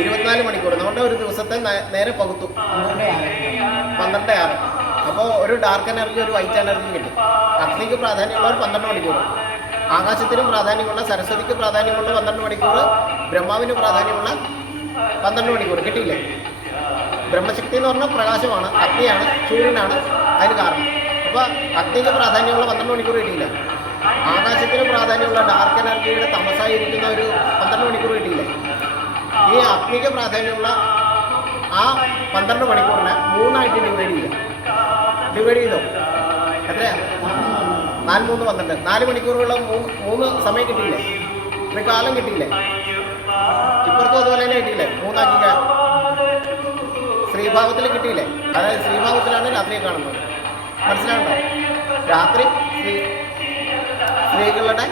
ഇരുപത്തിനാല് മണിക്കൂർ. നമ്മുടെ ഒരു ദിവസത്തെ നേരെ പകുത്തു. പന്ത്രണ്ട് ആറ്. അപ്പോൾ ഒരു ഡാർക്ക് എനർജി ഒരു വൈറ്റ് എനർജി കിട്ടും. അഗ്നിക്ക് പ്രാധാന്യമുള്ള ഒരു പന്ത്രണ്ട് മണിക്കൂർ. ആകാശത്തിനും പ്രാധാന്യമുള്ള സരസ്വതിക്ക് പ്രാധാന്യമുള്ള പന്ത്രണ്ട് മണിക്കൂർ. ബ്രഹ്മാവിന് പ്രാധാന്യമുള്ള പന്ത്രണ്ട് മണിക്കൂർ. കിട്ടിയില്ലേ? ബ്രഹ്മശക്തി എന്ന് പറഞ്ഞാൽ പ്രകാശമാണ് അഗ്നിയാണ് സൂര്യനാണ് അതിന് കാരണം. അപ്പോൾ അഗ്നിക്ക് പ്രാധാന്യമുള്ള പന്ത്രണ്ട് മണിക്കൂർ കിട്ടിയില്ല? ആകാശത്തിന് പ്രാധാന്യമുള്ള ഡാർക്ക് എനർജിയുടെ തമസായിരിക്കുന്ന ഒരു അഗ്നിക്ക് പ്രാധാന്യമുള്ള ആ പന്ത്രണ്ട് മണിക്കൂറിനെ മൂന്നായിട്ട് ഡിവൈഡ് ചെയ്യുക. ഡിവൈഡ് ചെയ്തോ? എത്രയാ? നാല് മൂന്ന് പന്ത്രണ്ട്. നാല് മണിക്കൂറുള്ള മൂന്ന് മൂന്ന് സമയം കിട്ടിയില്ലേ? ഒരു കാലം കിട്ടിയില്ലേ? ഇപ്പുറത്തും അതുപോലെ തന്നെ കിട്ടിയില്ലേ? മൂന്നാക്കിക്ക ശ്രീഭാവത്തിൽ കിട്ടിയില്ലേ? അതായത് ശ്രീഭാവത്തിലാണ് രാത്രിയെ കാണുന്നത്. മനസ്സിലാണോ രാത്രി സ്ത്രീ സ്ത്രീകളുടെ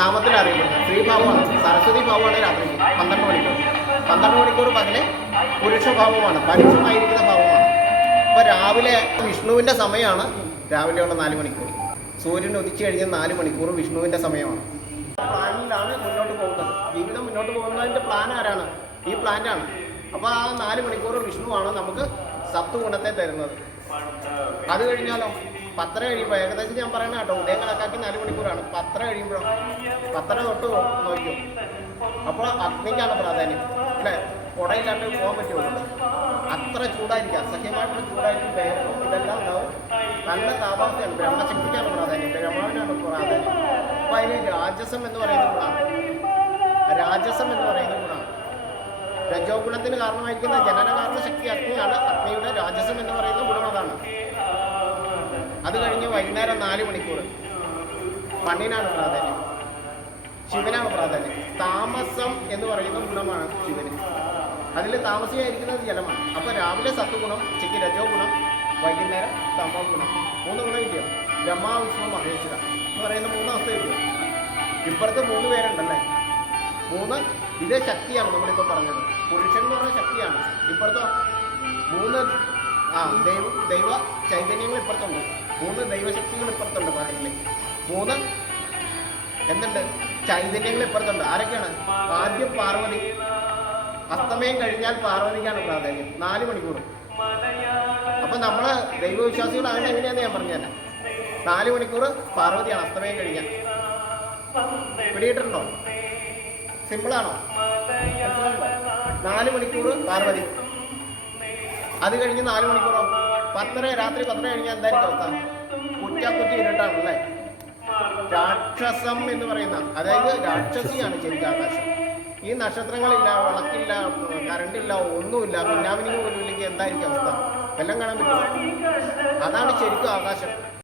നാമത്തിൽ അറിയപ്പെടുന്നത്. സ്ത്രീഭാവമാണ് സരസ്വതി ഭാവമാണ് രാത്രി പന്ത്രണ്ട് മണിക്കൂർ. പന്ത്രണ്ട് മണിക്കൂർ പകൽ പുരുഷഭാവമാണ് പരുഷമായിരിക്കുന്ന ഭാവമാണ്. അപ്പോൾ രാവിലെ വിഷ്ണുവിന്റെ സമയമാണ് രാവിലെയുള്ള നാല് മണിക്കൂർ. സൂര്യൻ ഉദിച്ചു കഴിഞ്ഞ നാല് മണിക്കൂർ വിഷ്ണുവിന്റെ സമയമാണ്. പ്ലാനിലാണ് മുന്നോട്ട് പോകുന്നത്. ജീവിതം മുന്നോട്ട് പോകുന്നതിന്റെ പ്ലാൻ ആരാണ്? ഈ പ്ലാന്റാണ് അപ്പോൾ ആ നാല് മണിക്കൂർ വിഷ്ണുവാണ് നമുക്ക് സത്വ ഗുണത്തെ തരുന്നത്. അത് കഴിഞ്ഞാലോ? പത്ര കഴിയുമ്പോൾ ഏകദേശം ഞാൻ പറയണ കേട്ടോ ഉദയം കണക്കാക്കി നാല് മണിക്കൂറാണ്. പത്തര കഴിയുമ്പോഴോ? പത്തര തൊട്ട് നോക്കിയോ? അപ്പോൾ അഗ്നിക്കാണ് പ്രാധാന്യം. അല്ലേ? കുടയില്ലാണ്ട് പോകാൻ പറ്റുള്ളൂ അത്ര ചൂടായിരിക്കും. അസഹ്യമായിട്ടുള്ള ചൂടായിരിക്കും വേഗം ഇതെല്ലാം ഉണ്ടാവും. നല്ല താപാവസ്ഥയാണ് ബ്രഹ്മശക്തിക്കാണ് പ്രാധാന്യം. ബ്രഹ്മാവിനാണ് പ്രാധാന്യം. അപ്പോൾ അതിന് രാജസം എന്ന് പറയുന്ന ഗുണമാണ് രാജസം എന്ന് പറയുന്ന ഗുണമാണ് രജോ ഗുണത്തിന് കാരണമായിരിക്കുന്ന ജനന കാരണ ശക്തി അഗ്നിയാണ്. അഗ്നിയുടെ രാജസം എന്ന് പറയുന്ന ഗുണം അതാണ്. അത് കഴിഞ്ഞ് വൈകുന്നേരം നാല് മണിക്കൂർ. മണ്ണിനാണ് പ്രാധാന്യം. ശിവനാണ് പ്രാധാന്യം. താമസം എന്ന് പറയുന്ന ഗുണമാണ് ശിവന്. അതിൽ താമസിയായിരിക്കുന്നത് ജലമാണ്. അപ്പോൾ രാവിലെ സത്വഗുണം ഉച്ചയ്ക്ക് രജോ ഗുണം വൈകുന്നേരം തമോ ഗുണം മൂന്ന് ഗുണം കിട്ടിയോ ബ്രഹ്മാ വിഷ്ണു മഹേശ്വര. എന്ന് പറയുന്ന മൂന്ന് അവസ്ഥ കിട്ടിയോ ഇപ്പുറത്ത് മൂന്ന് പേരുണ്ടല്ലേ? മൂന്ന് ഇതേ ശക്തിയാണ് നമ്മളിപ്പോൾ പറഞ്ഞത്. പുരുഷൻ എന്ന് പറഞ്ഞ ശക്തിയാണ്. ഇപ്പുറത്തോ? മൂന്ന് ആ ദൈവ ദൈവ ചൈതന്യങ്ങൾ ഇപ്പുറത്തുണ്ട്. മൂന്ന് ദൈവശക്തികൾ ഇപ്പുറത്തുണ്ട് പറയുന്നത് മൂന്ന് എന്തുണ്ട്? ചൈതന്യങ്ങൾ ഇപ്പുറത്തുണ്ട്. ആരൊക്കെയാണ്? ആദ്യം പാർവതി. അസ്തമയം കഴിഞ്ഞാൽ പാർവതിക്കാണ് പ്രാധാന്യം. നാല് മണിക്കൂർ. അപ്പൊ നമ്മൾ ദൈവവിശ്വാസികൾ അങ്ങനെ എങ്ങനെയാന്ന് ഞാൻ പറഞ്ഞുതരാം. നാല് മണിക്കൂർ പാർവതിയാണ് അസ്തമയം കഴിഞ്ഞാൽ. പിടിയിട്ടുണ്ടോ സിമ്പിളാണോ? നാല് മണിക്കൂർ പാർവതി. അത് കഴിഞ്ഞ് നാല് മണിക്കൂറോ? പത്തര രാത്രി പത്തര കഴിഞ്ഞാൽ എന്തായിരിക്കും അവസ്ഥ? കുറ്റാക്കുറ്റി ഇരുട്ടാണല്ലേ? രാക്ഷസം എന്ന് പറയുന്ന അതായത് രാക്ഷസിയാണ് ആകാശം. ഈ നക്ഷത്രങ്ങളില്ല വിളക്കില്ല കറണ്ടില്ല ഒന്നുമില്ല പിന്നാമിനി പോലും ഇല്ലെങ്കിൽ എന്തായിരിക്കും അവസ്ഥ? എല്ലാം കാണാൻ പറ്റും. അതാണ് ശരിക്കും ആകാശം.